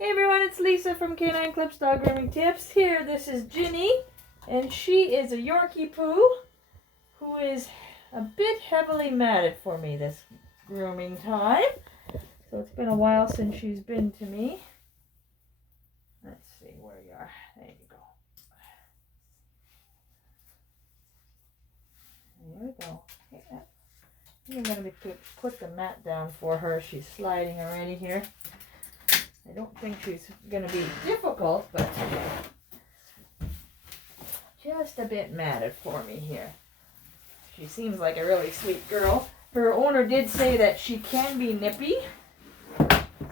Hey everyone, it's Lisa from Canine Clips Dog Grooming Tips. Here, this is Ginny, and she is a YorkiePoo who is a bit heavily matted for me this grooming time. So it's been a while since she's been to me. Let's see where you are. There you go. There we go. Okay, I'm going to put the mat down for her. She's sliding already here. I don't think she's going to be difficult, but just a bit matted for me here. She seems like a really sweet girl. Her owner did say that she can be nippy,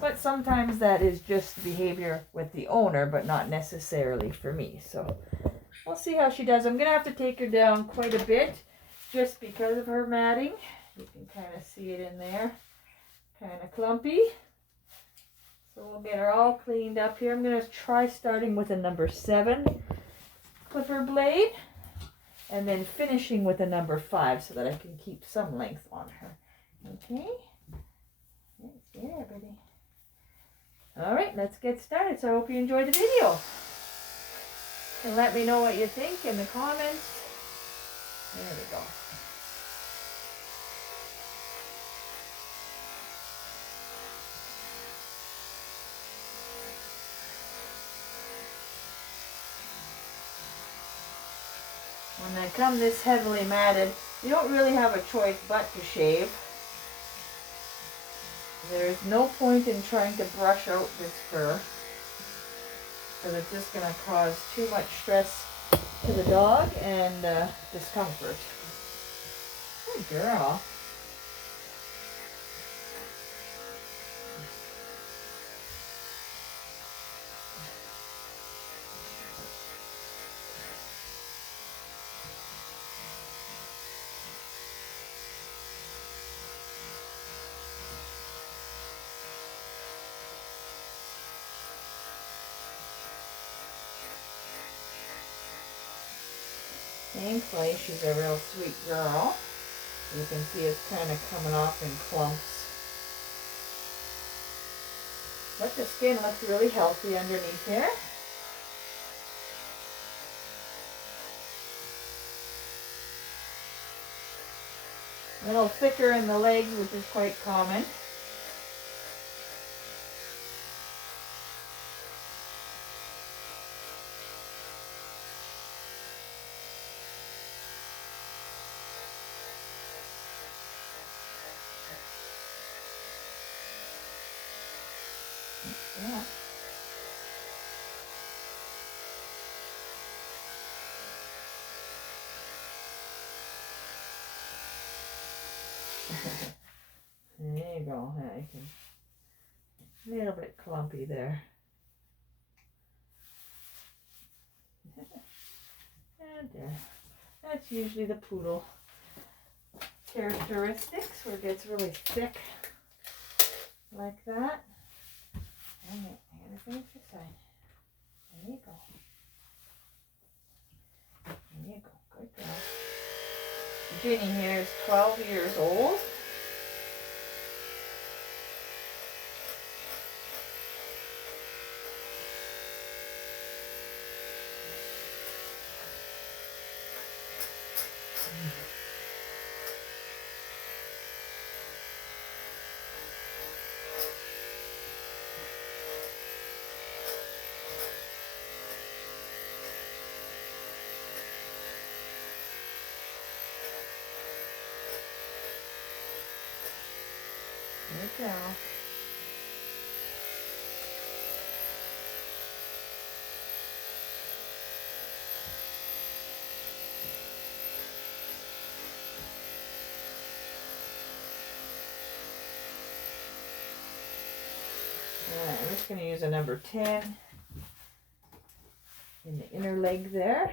but sometimes that is just behavior with the owner, but not necessarily for me. So we'll see how she does. I'm going to have to take her down quite a bit just because of her matting. You can kind of see it in there. Kind of clumpy. So we'll get her all cleaned up here. I'm going to try starting with a number 7 clipper blade and then finishing with a number 5 so that I can keep some length on her. Okay. There, buddy. All right, let's get started. So I hope you enjoyed the video. And let me know what you think in the comments. There we go. When they come this heavily matted, you don't really have a choice but to shave. There's no point in trying to brush out this fur because it's just going to cause too much stress to the dog and discomfort. Good girl. Thankfully, she's a real sweet girl. You can see it's kind of coming off in clumps. But the skin looks really healthy underneath here. A little thicker in the legs, which is quite common. Yeah. There you go. Yeah, you can. A little bit clumpy there. And there. That's usually the poodle characteristics, where it gets really thick like that. And I'm gonna finish this side. There you go. There you go. Good girl. Ginny here is 12 years old. There you go. Alright, I'm just going to use a number 10 in the inner leg there.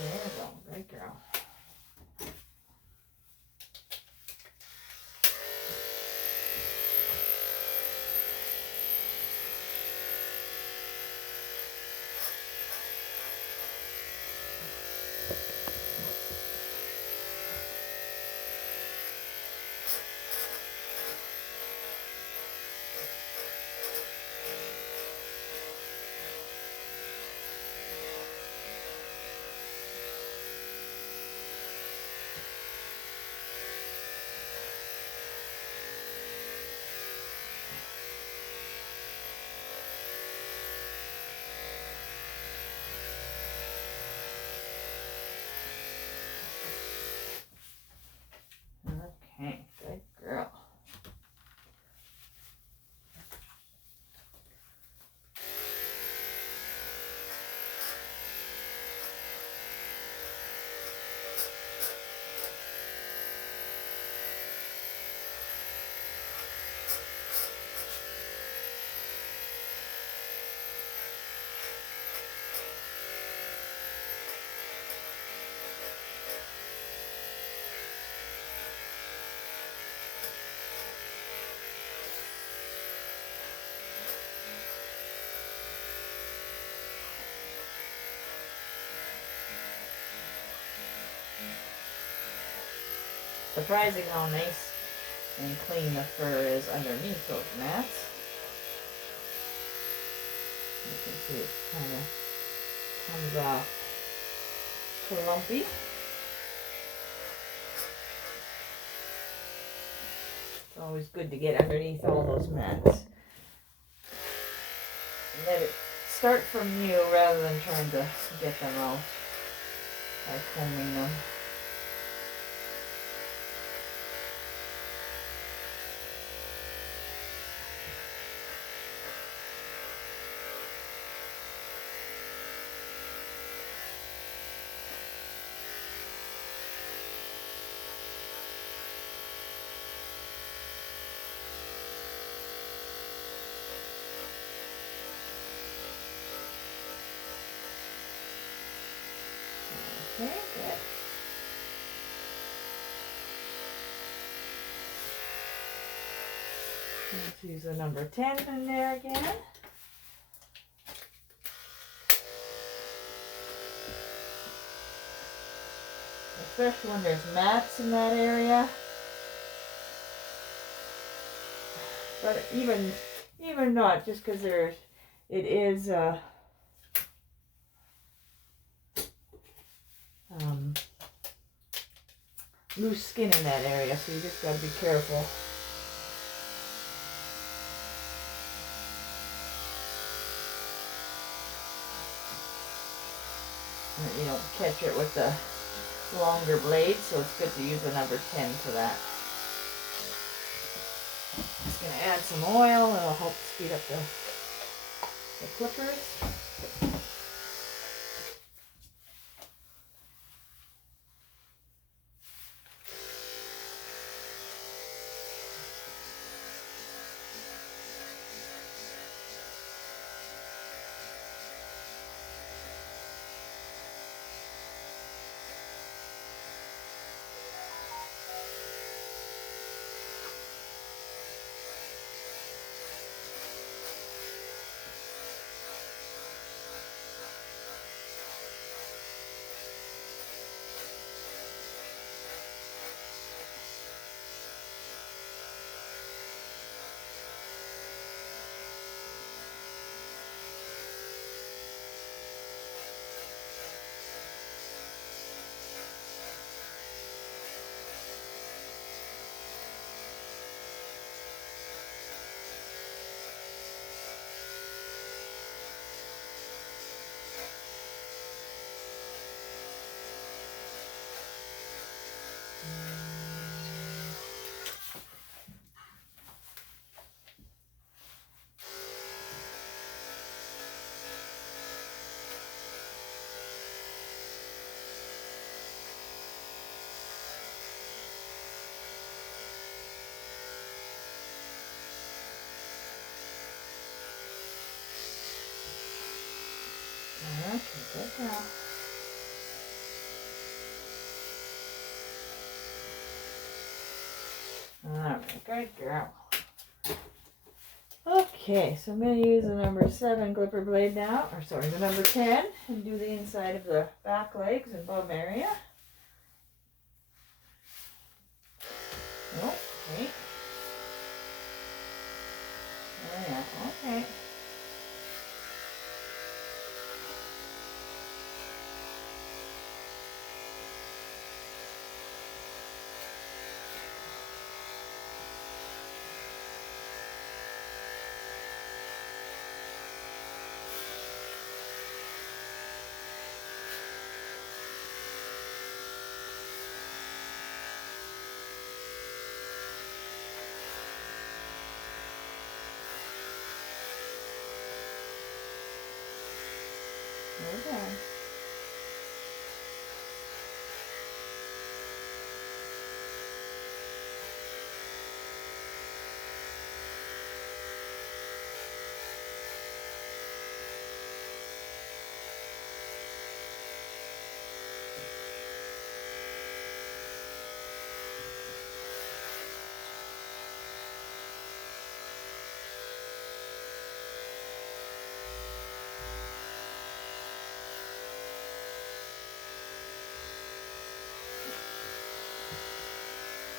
There we go. Great girl. surprising how nice and clean the fur is underneath those mats. You can see it kind of comes off clumpy. It's always good to get underneath all those mats. And let it start from you rather than trying to get them out by combing them. Okay, good. Let's use the number 10 in there again. Especially when there's mats in that area. But even not, just because it is loose skin in that area, so you just got to be careful. You don't catch it with the longer blade, so it's good to use the number 10 for that. Just going to add some oil, and it'll help speed up the clippers. Okay, good girl. Alright, good girl. Okay, so I'm going to use the number 7 clipper blade now, or sorry, the number 10, and do the inside of the back legs and bum area. Oh, okay. Oh yeah, okay.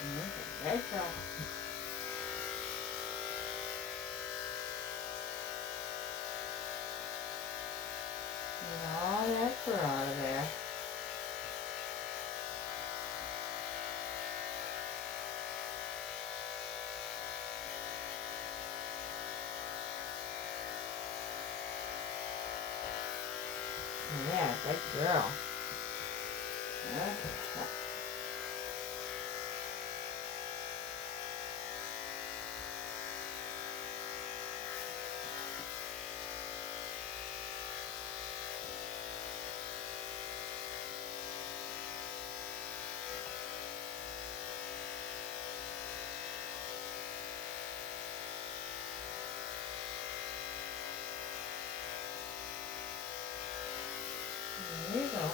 Okay, good girl. Get all that fur out of there. Yeah, good girl. Okay. There you go.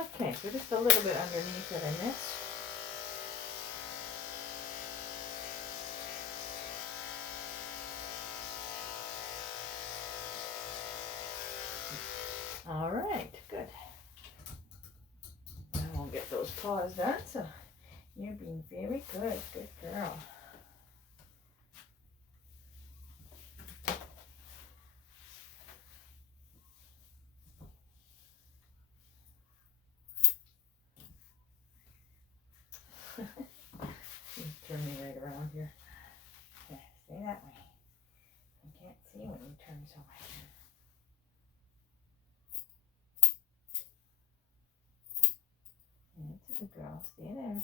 Okay, so just a little bit underneath that I missed. All right, good. Now we'll get those paws done. So you're being very good. Good girl. Turn me right around here. Okay, stay that way. I can't see when you turn so much. That's a good girl. Stay there.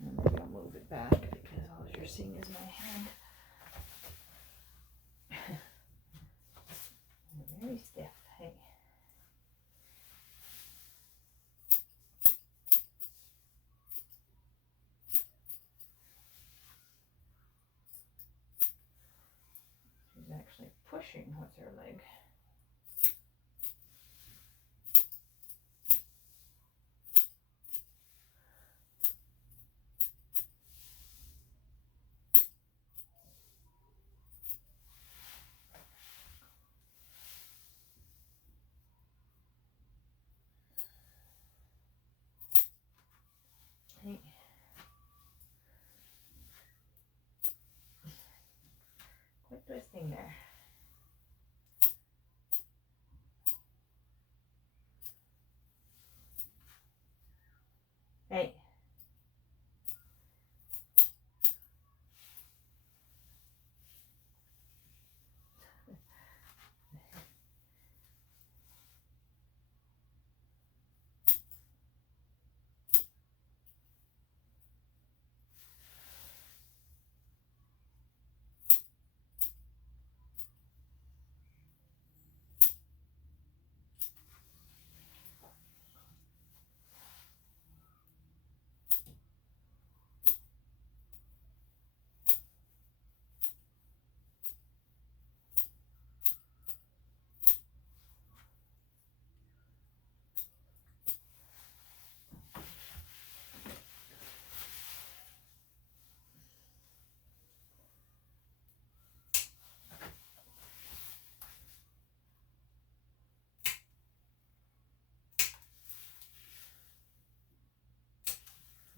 And maybe I'll move it back because all you're seeing is my hand. Very stiff. Hey. She's actually pushing with her leg. Hey. Quit twisting there. Hey.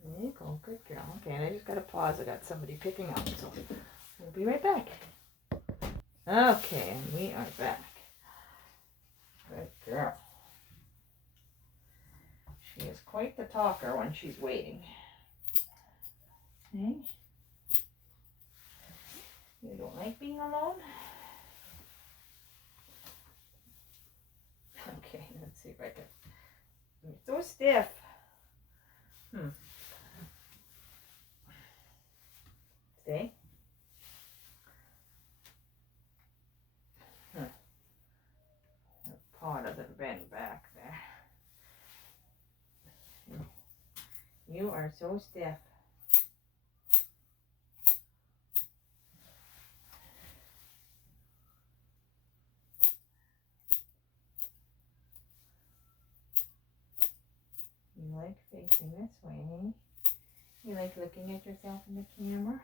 There you go, good girl. Okay, and I just got a pause. I got somebody picking up, so we'll be right back. Okay, and we are back. Good girl. She is quite the talker when she's waiting. Okay. You don't like being alone? Okay, let's see if I can. You're so stiff. Stay. Her paw doesn't bend back there. You are so stiff. You like facing this way, eh? You like looking at yourself in the camera?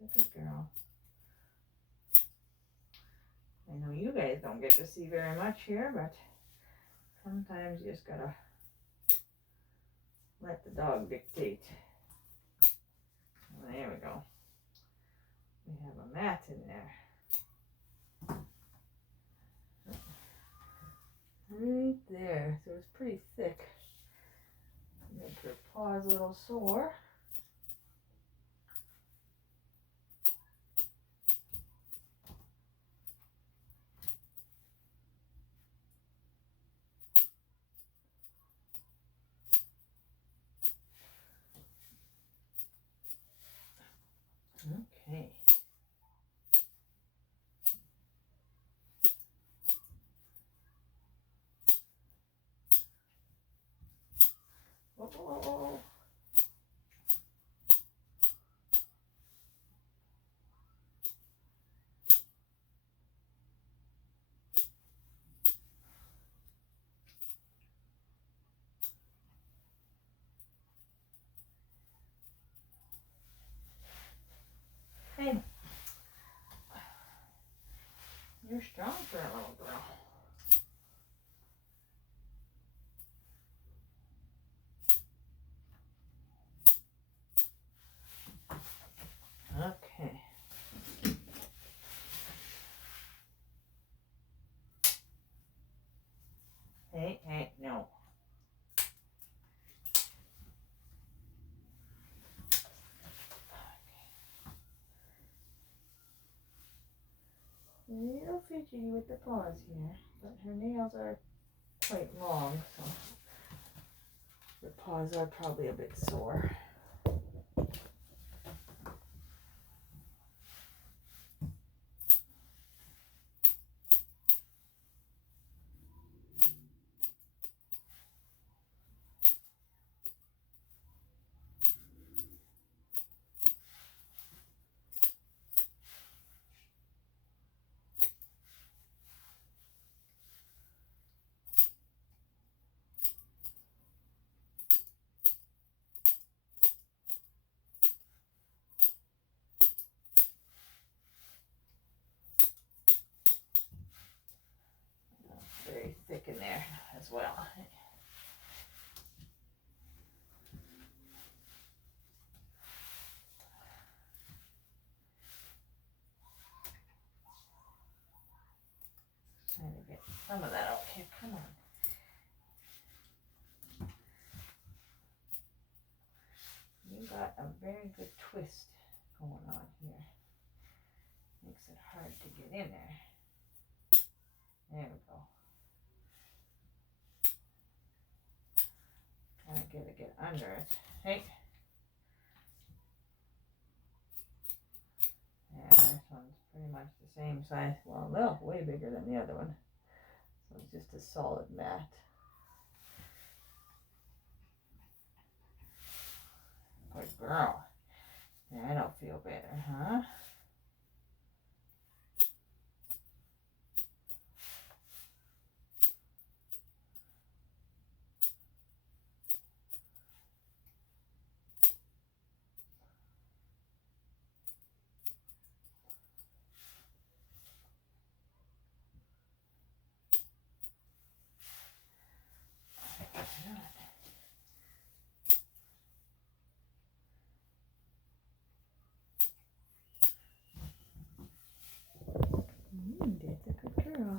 That's a good girl. I know you guys don't get to see very much here, but sometimes you just gotta let the dog dictate. Well, there we go. We have a mat in there. Right there. So it's pretty thick. Make her paws a little sore. Okay. Oh. Hey, you're strong for a little girl. Okay. Hey, no. A little fidgety with the paws here, but her nails are quite long, so the paws are probably a bit sore. Very thick in there as well. Trying to get some of that out here. Come on. You got a very good twist going on here. Makes it hard to get in there. There we go. Gotta get under it. Hey. Yeah, this one's pretty much the same size. Well, no, way bigger than the other one. So it's just a solid mat. Good girl. Yeah, I don't feel better, huh? That's a good girl.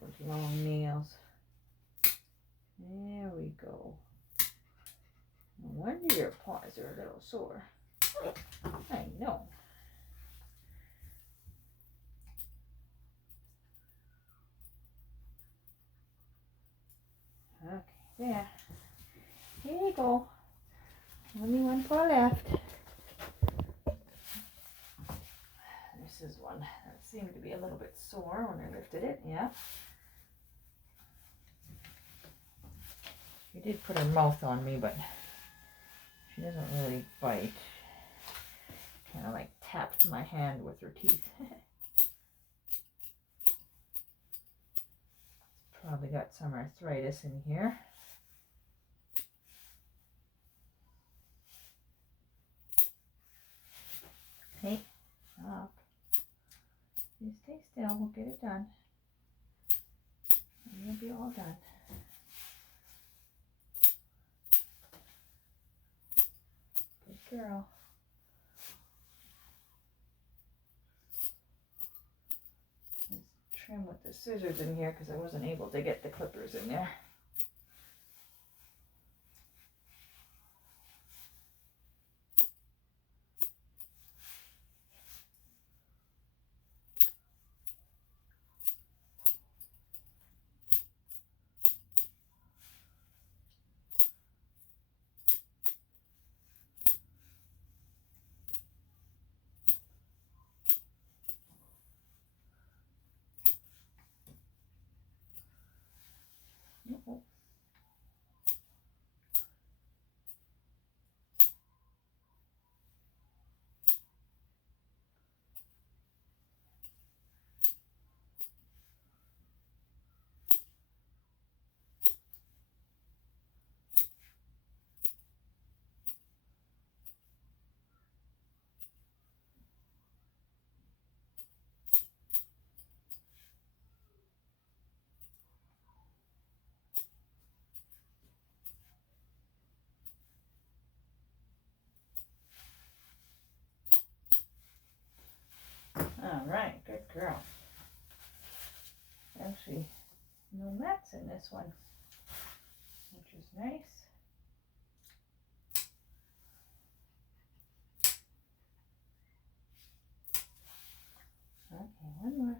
Those long nails. There we go. No wonder your paws are a little sore. I know. Okay, there. Here you go. Only one paw left. This is one that seemed to be a little bit sore when I lifted it, yeah. She did put her mouth on me, but she doesn't really bite. Kind of like tapped my hand with her teeth. Probably got some arthritis in here. Hey, stop. You stay still, we'll get it done. And you'll be all done. Good girl. Just trim with the scissors in here because I wasn't able to get the clippers in there. All right, good girl. Actually, no mats in this one, which is nice. Okay, one more.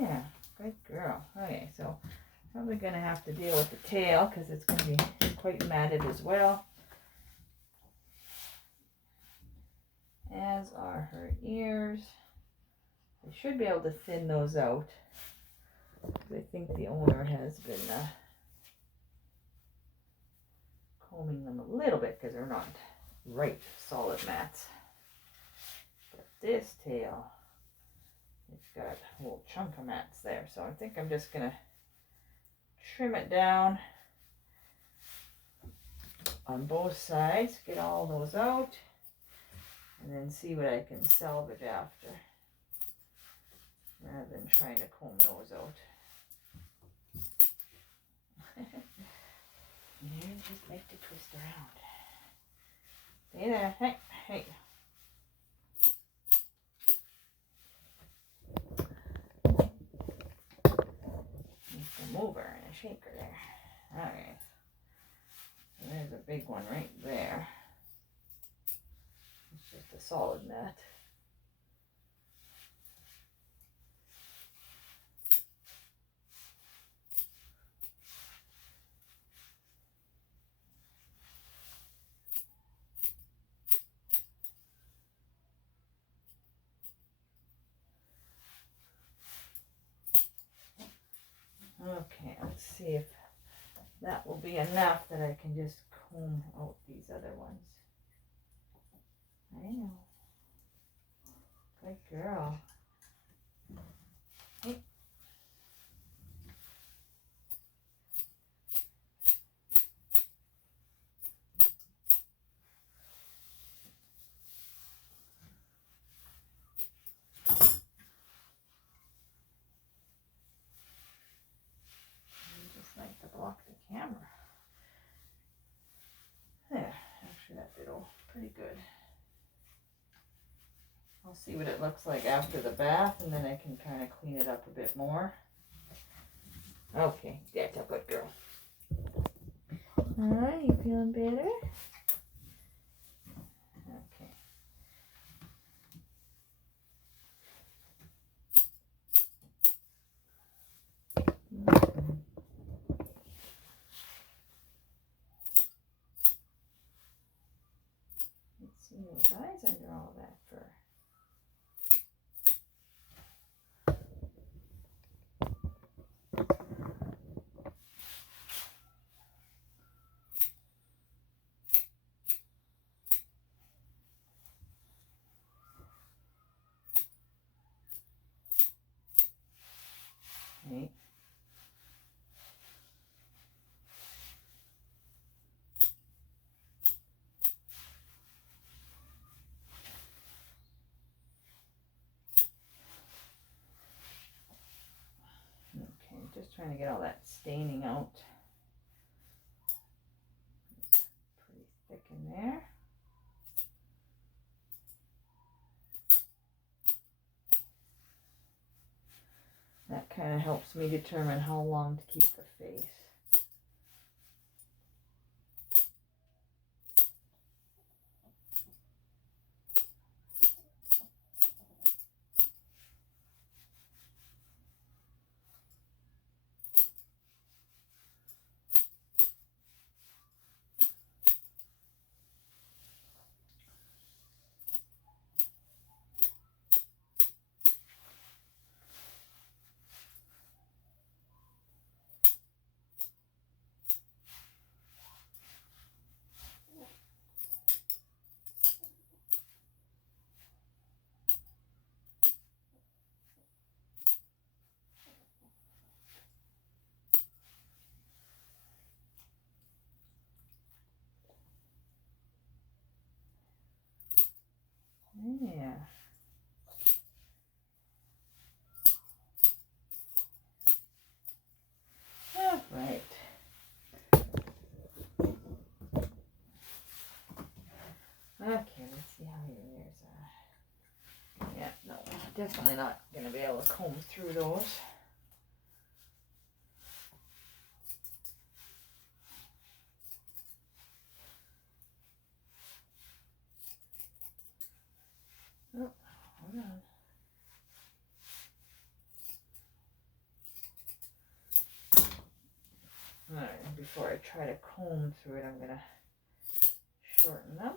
Yeah, good girl. Okay, so probably gonna have to deal with the tail because it's gonna be quite matted as well. As are her ears. I should be able to thin those out. I think the owner has been combing them a little bit because they're not right solid mats. But this tail, it's got a whole chunk of mats there. So I think I'm just going to trim it down on both sides, get all those out, and then see what I can salvage after, rather than trying to comb those out. You just like to twist around. Stay there. Hey, hey. Make a mover and a shaker there. Alright. So there's a big one right there. It's just a solid mat. Okay, let's see if that will be enough that I can just comb out these other ones. I know. Good girl. Hey. Like to block the camera. There, actually that did all pretty good. I'll see what it looks like after the bath and then I can kind of clean it up a bit more. Okay, that's a good girl. Alright, you feeling better? See those eyes under all that fur. Okay. Just trying to get all that staining out. Pretty thick in there. That kind of helps me determine how long to keep the face. Yeah. All right. Okay, let's see how your ears are. Yeah, no, definitely not going to be able to comb through those. Oh, hold on. Alright, before I try to comb through it, I'm going to shorten them.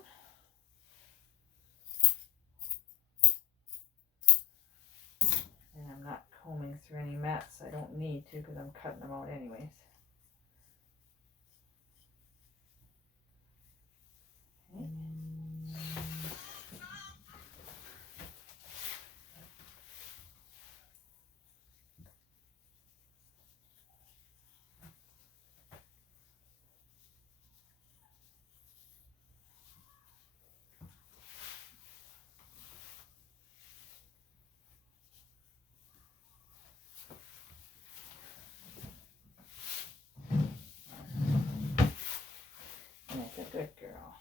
And I'm not combing through any mats. I don't need to because I'm cutting them out anyways. That's a good girl.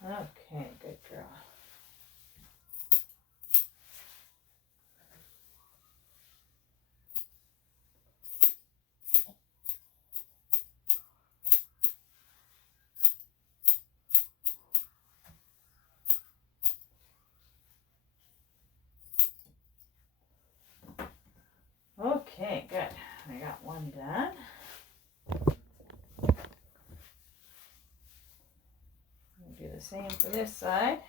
Okay, good girl. Okay, good. I got one done. I'll do the same for this side.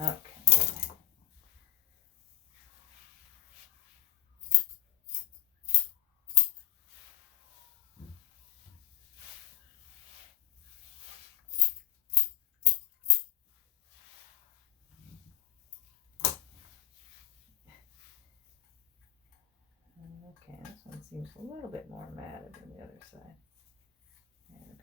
Okay, good. Okay, this one seems a little bit more matted than the other side. There we go.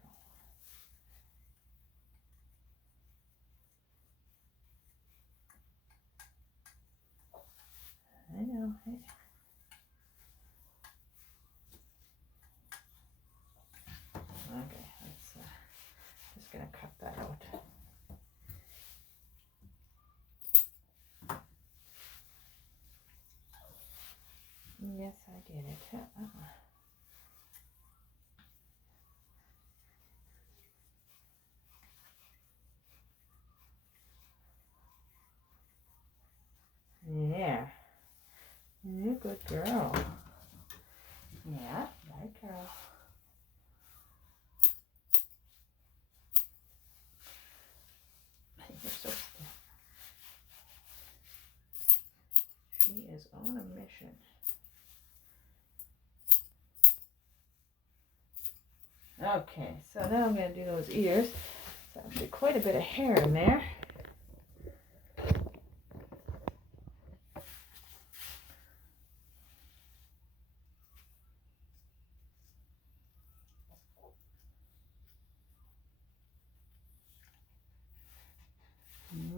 Okay. Okay, let's just gonna cut that out. Yes, I did it. Yeah. You're a good girl. Yeah, right girl. You're so stiff. She is on a mission. Okay, so now I'm going to do those ears. There's actually quite a bit of hair in there.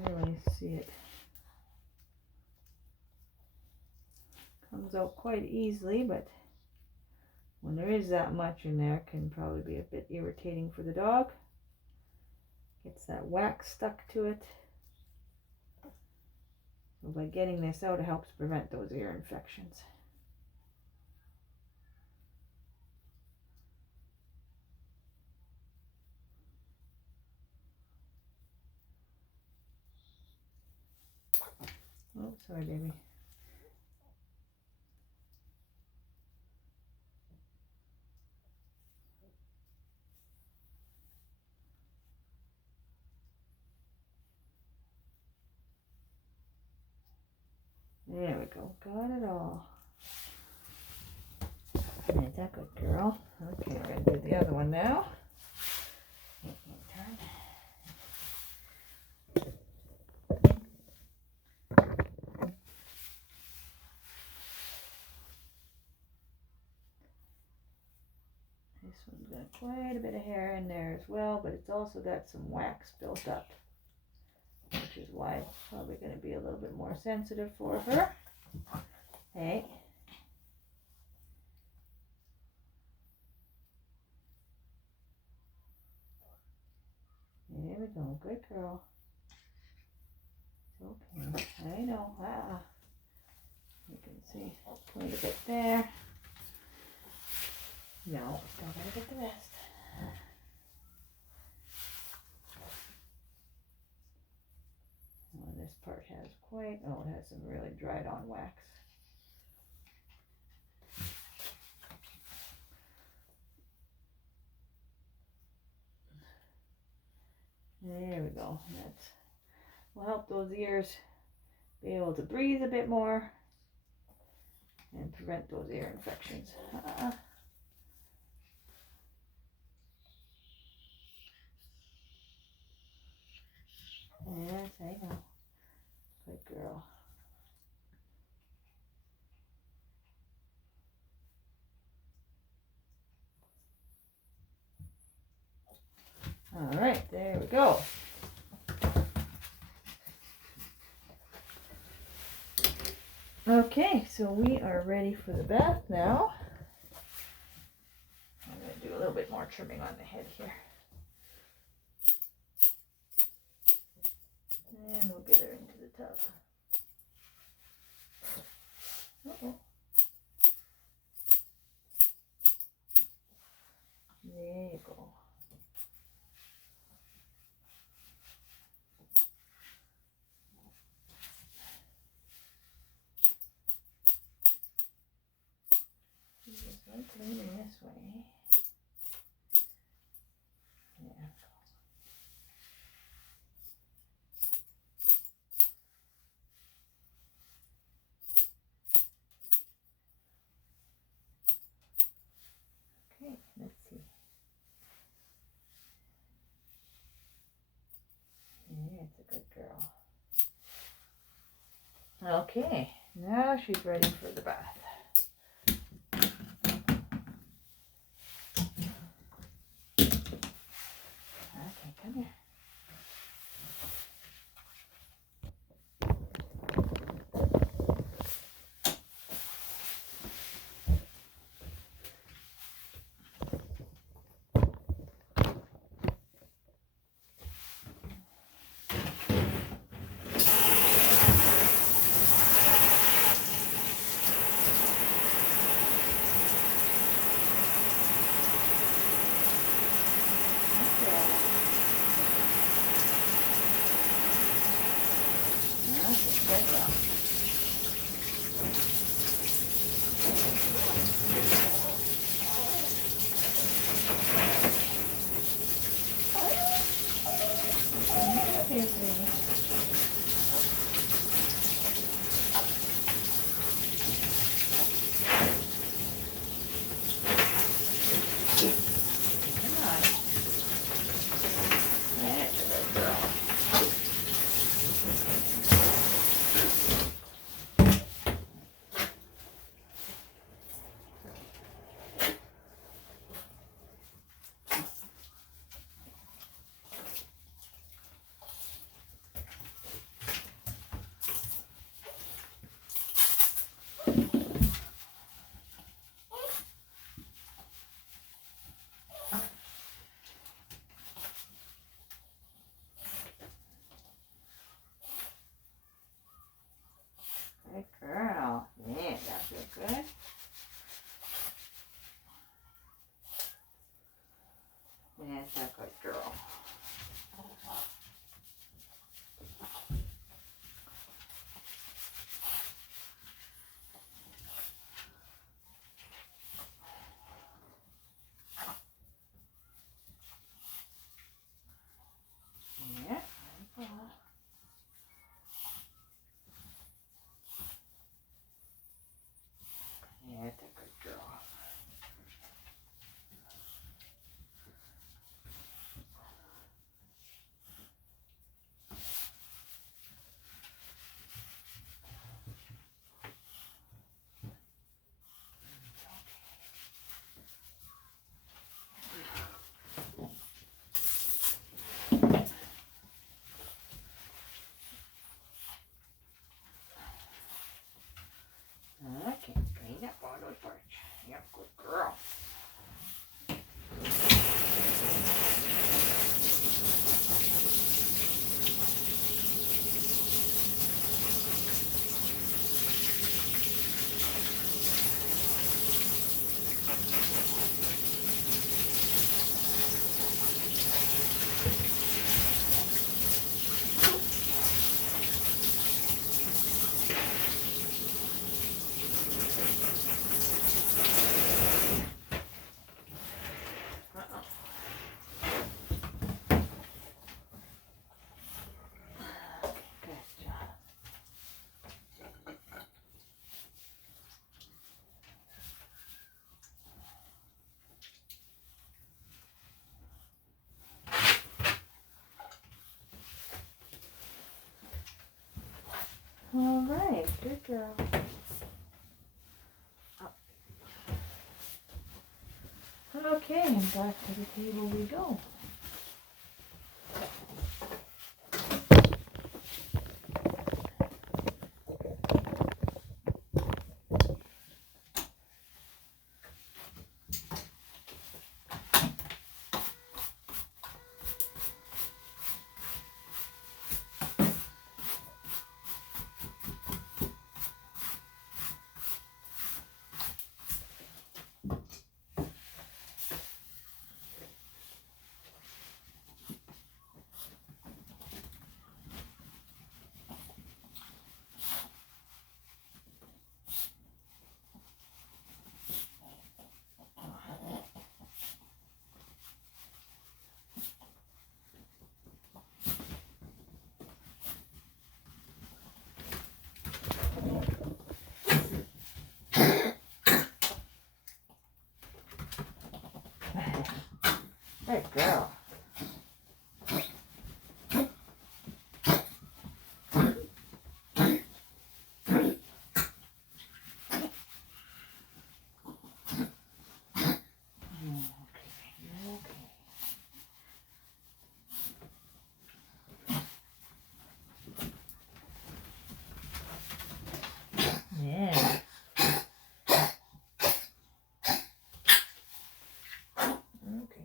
Really see it comes out quite easily, but when there is that much in there, it can probably be a bit irritating for the dog. Gets that wax stuck to it. So by getting this out, it helps prevent those ear infections. Oh, sorry, baby. There we go. Got it all. Ain't that good, girl? Okay, we're going to do the other one now. Turn. This one's got quite a bit of hair in there as well, but it's also got some wax built up, which is why it's probably going to be a little bit more sensitive for her. Hey. There we go. Good girl. Okay. I know. You can see quite a bit there. No, still gotta get the rest. Oh, this part has quite, oh, it has some really dried on wax. There we go. That will help those ears be able to breathe a bit more and prevent those ear infections. Yes, I know. Good girl. All right, there we go. Okay, so we are ready for the bath now. I'm going to do a little bit more trimming on the head here. And we'll get her into the tub. Uh-oh. There you go. Just like leaning this way. Yeah. Okay, let's see. Yeah, it's a good girl. Okay, now she's ready for the bath. Okay, come here. Good girl. Here, sweetie. Come on. That's a good girl. Good girl. Yeah, that feels good. That's a good girl. Yeah, good girl. Yeah, that's a good girl. Okay, clean up all those parts. Yep, good girl. Good job. All right, good girl. Up. Okay, and back to the table we go. Good girl. Yeah. Okay.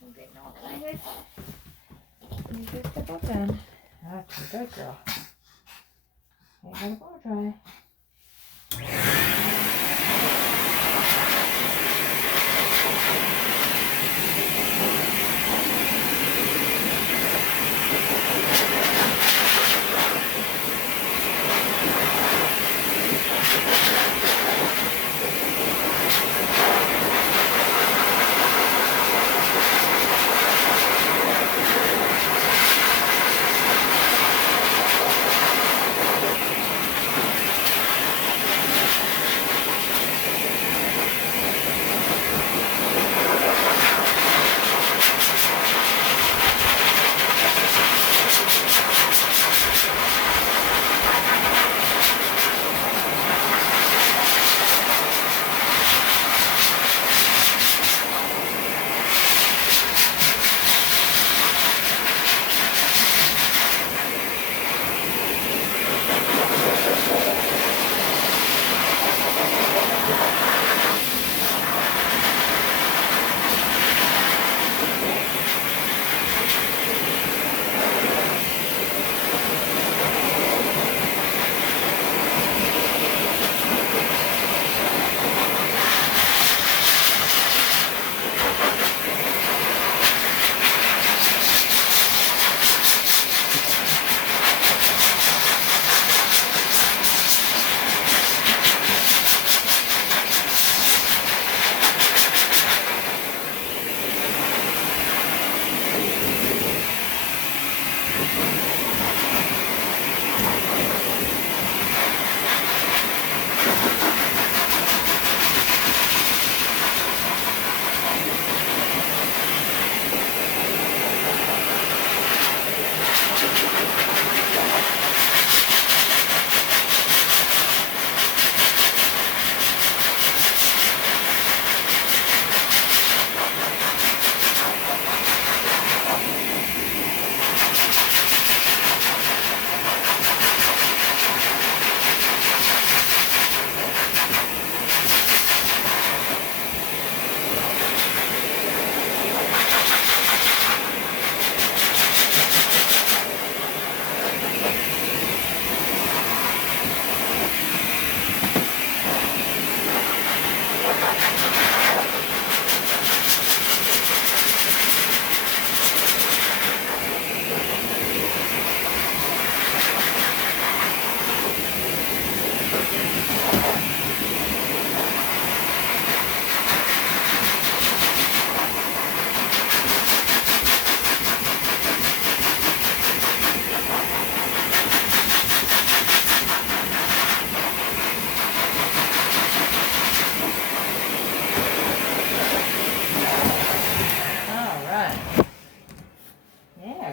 I'm getting all excited. You just step up then. That's a good girl. I got a blow dry.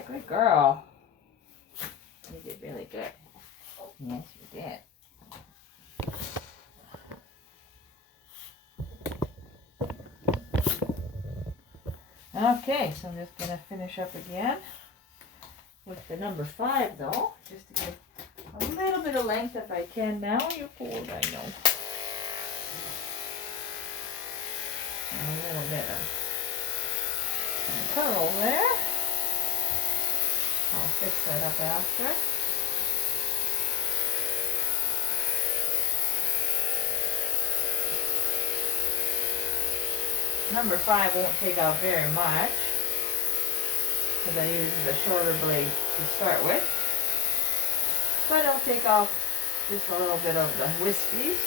good girl. You did really good. Yes, you did. Okay, so I'm just going to finish up again with the number 5 though, just to give a little bit of length if I can. Now you're cold, I know. And a little bit of curl there. I'll fix that up after. Number 5 won't take out very much because I use the shorter blade to start with. But I'll take off just a little bit of the wispies,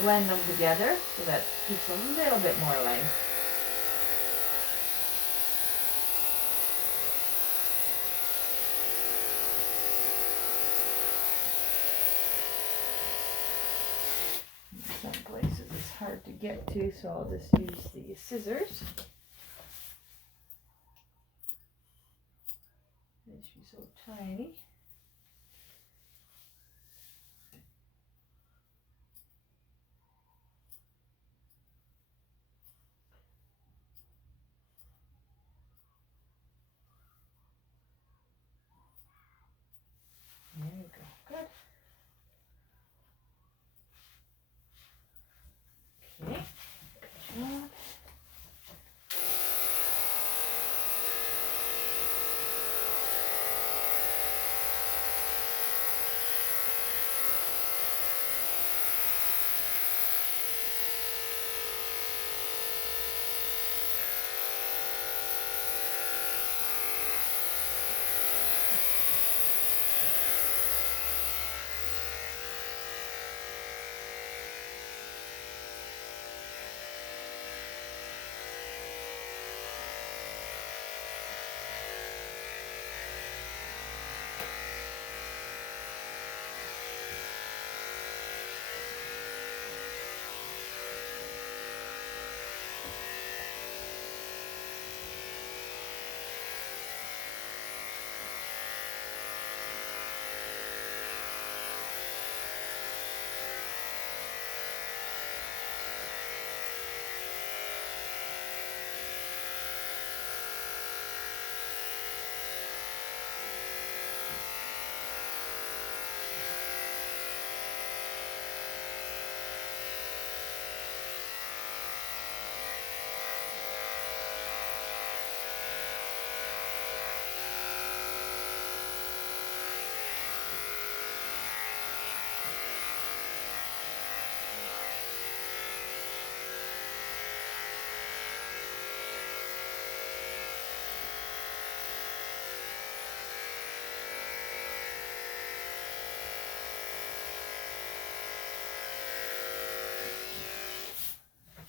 blend them together so that keeps a little bit more length. In some places it's hard to get to, so I'll just use the scissors. She's so tiny. There you go. Good. Okay. Good job.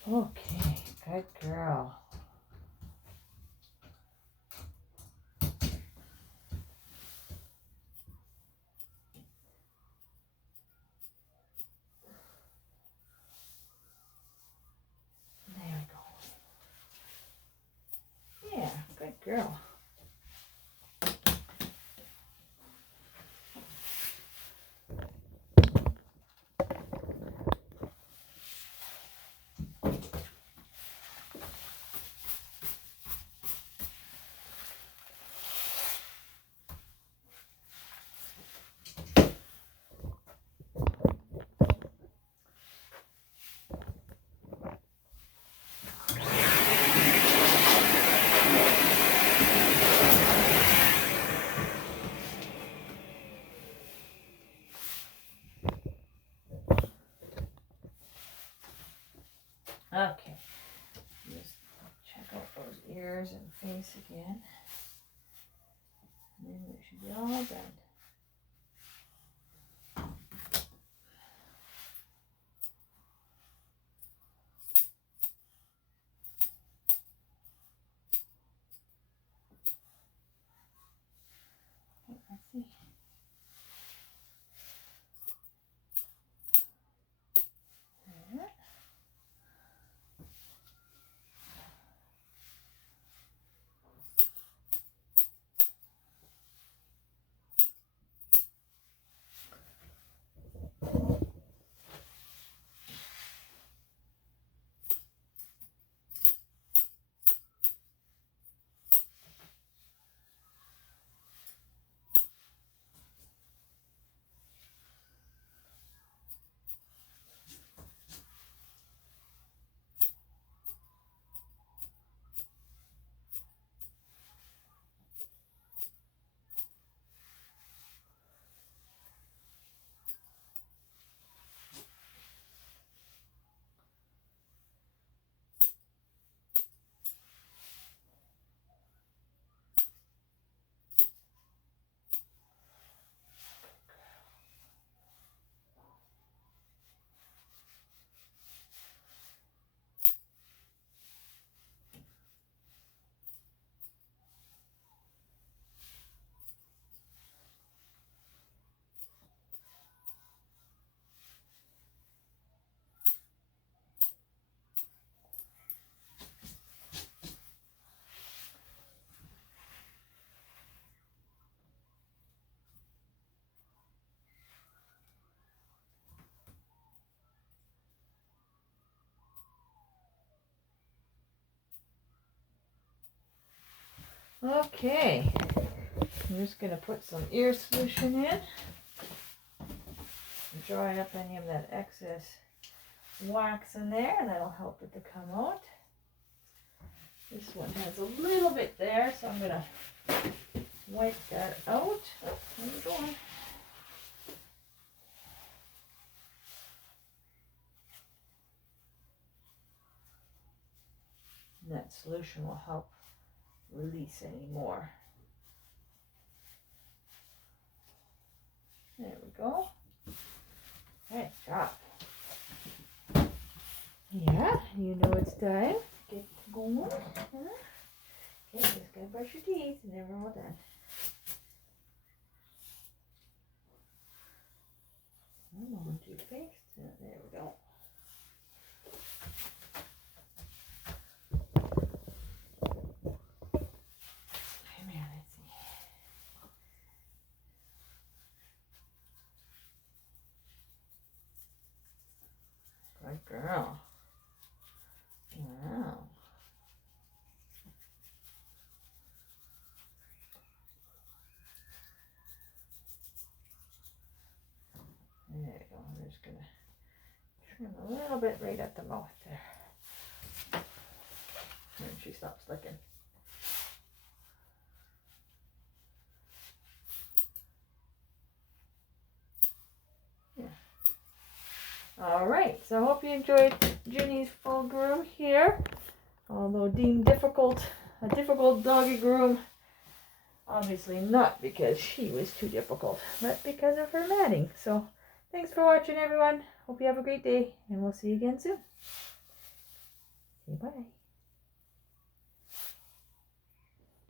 Okay, good girl. There we go. Yeah, good girl. Okay, just check out those ears and face again. And then we should be all done. Let's see. There. Okay, I'm just going to put some ear solution in. Dry up any of that excess wax in there, and that'll help it to come out. This one has a little bit there, so I'm going to wipe that out. Oh, there we go. And that solution will help release any more. There we go. Nice job. Yeah, you know it's time. Get going. Huh? Okay, just gotta brush your teeth and then we're all done. I'm on toothpaste. There we go. Come here, let's see. Good girl. Wow. There you go. I'm just going to trim a little bit right at the mouth there. And she stops licking. Yeah. All right. So I hope you enjoyed Ginny's full groom here. Although deemed difficult, a difficult doggy groom. Obviously not because she was too difficult, but because of her matting. So thanks for watching, everyone. Hope you have a great day, and we'll see you again soon. Bye.